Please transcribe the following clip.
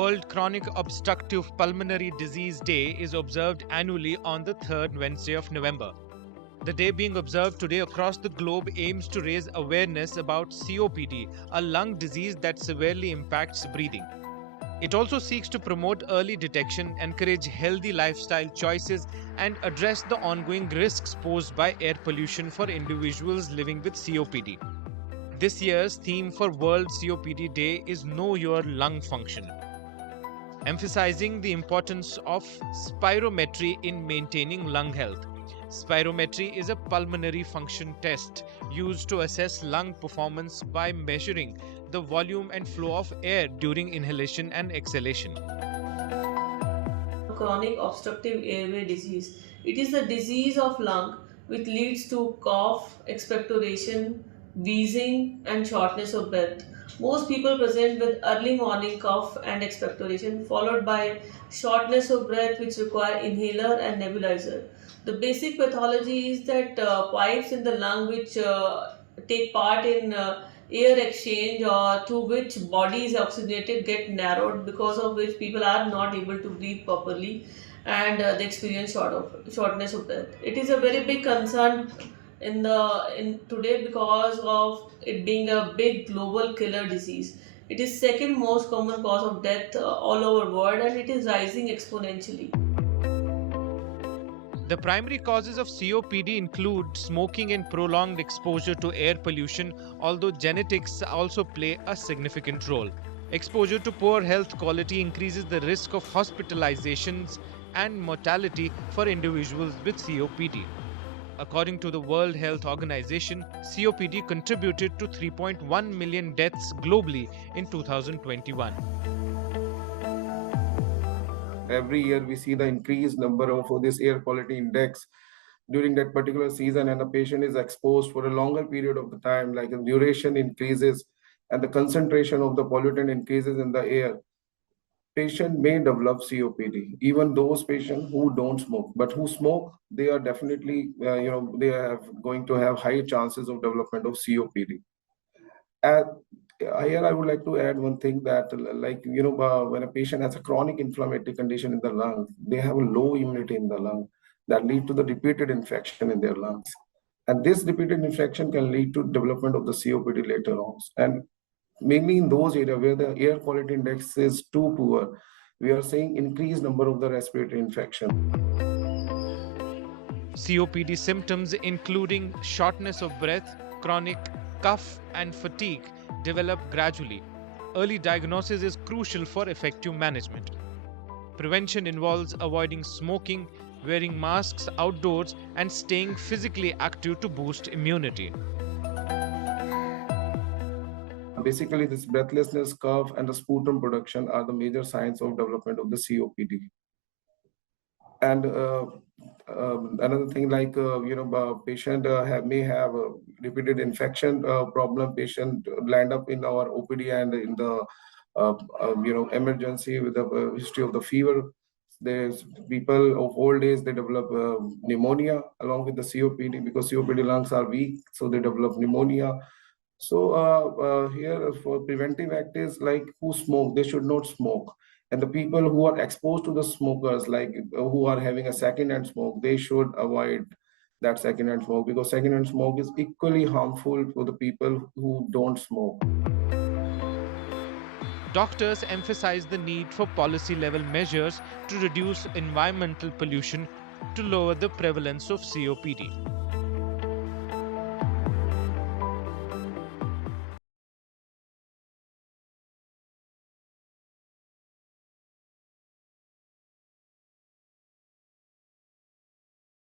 World Chronic Obstructive Pulmonary Disease Day is observed annually on the third Wednesday of November. The day being observed today across the globe aims to raise awareness about COPD, a lung disease that severely impacts breathing. It also seeks to promote early detection, encourage healthy lifestyle choices, and address the ongoing risks posed by air pollution for individuals living with COPD. This year's theme for World COPD Day is Know Your Lung Function, emphasizing the importance of spirometry in maintaining lung health. Spirometry is a pulmonary function test used to assess lung performance by measuring the volume and flow of air during inhalation and exhalation. Chronic obstructive airway disease. It is a disease of lung which leads to cough, expectoration, wheezing, and shortness of breath. Most people present with early morning cough and expectoration, followed by shortness of breath, which require inhaler and nebulizer. The basic pathology is that pipes in the lung, which take part in air exchange or through which body is oxygenated, get narrowed, because of which people are not able to breathe properly, and they experience shortness of breath. It is a very big concern in today because of it being a big global killer disease. It is second most common cause of death all over world, and it is rising exponentially. The primary causes of COPD include smoking and prolonged exposure to air pollution, although genetics also play a significant role. Exposure to poor health quality increases the risk of hospitalizations and mortality for individuals with COPD. According to the World Health Organization, COPD contributed to 3.1 million deaths globally in 2021. Every year we see the increased number of this air quality index during that particular season, and the patient is exposed for a longer period of the time, like the duration increases and the concentration of the pollutant increases in the air. Patient may develop COPD, even those patients who don't smoke, but who smoke, they are definitely, they are going to have high chances of development of COPD. Here I would like to add one thing that, when a patient has a chronic inflammatory condition in the lung, they have a low immunity in the lung that lead to the repeated infection in their lungs. And this repeated infection can lead to development of the COPD later on. And mainly in those areas where the air quality index is too poor, we are seeing increased number of the respiratory infection. COPD symptoms including shortness of breath, chronic cough and fatigue develop gradually. Early diagnosis is crucial for effective management. Prevention involves avoiding smoking, wearing masks outdoors, and staying physically active to boost immunity. Basically, this breathlessness, cough, and the sputum production are the major signs of development of the COPD. And another thing, like patient may have a repeated infection problem. Patient land up in our OPD and in the emergency with the history of the fever. There's people of old age, they develop pneumonia along with the COPD, because COPD lungs are weak, so they develop pneumonia. So here for preventive act is like who smoke, they should not smoke. And the people who are exposed to the smokers, like who are having a second-hand smoke, they should avoid that second-hand smoke, because second-hand smoke is equally harmful for the people who don't smoke. Doctors emphasize the need for policy-level measures to reduce environmental pollution to lower the prevalence of COPD.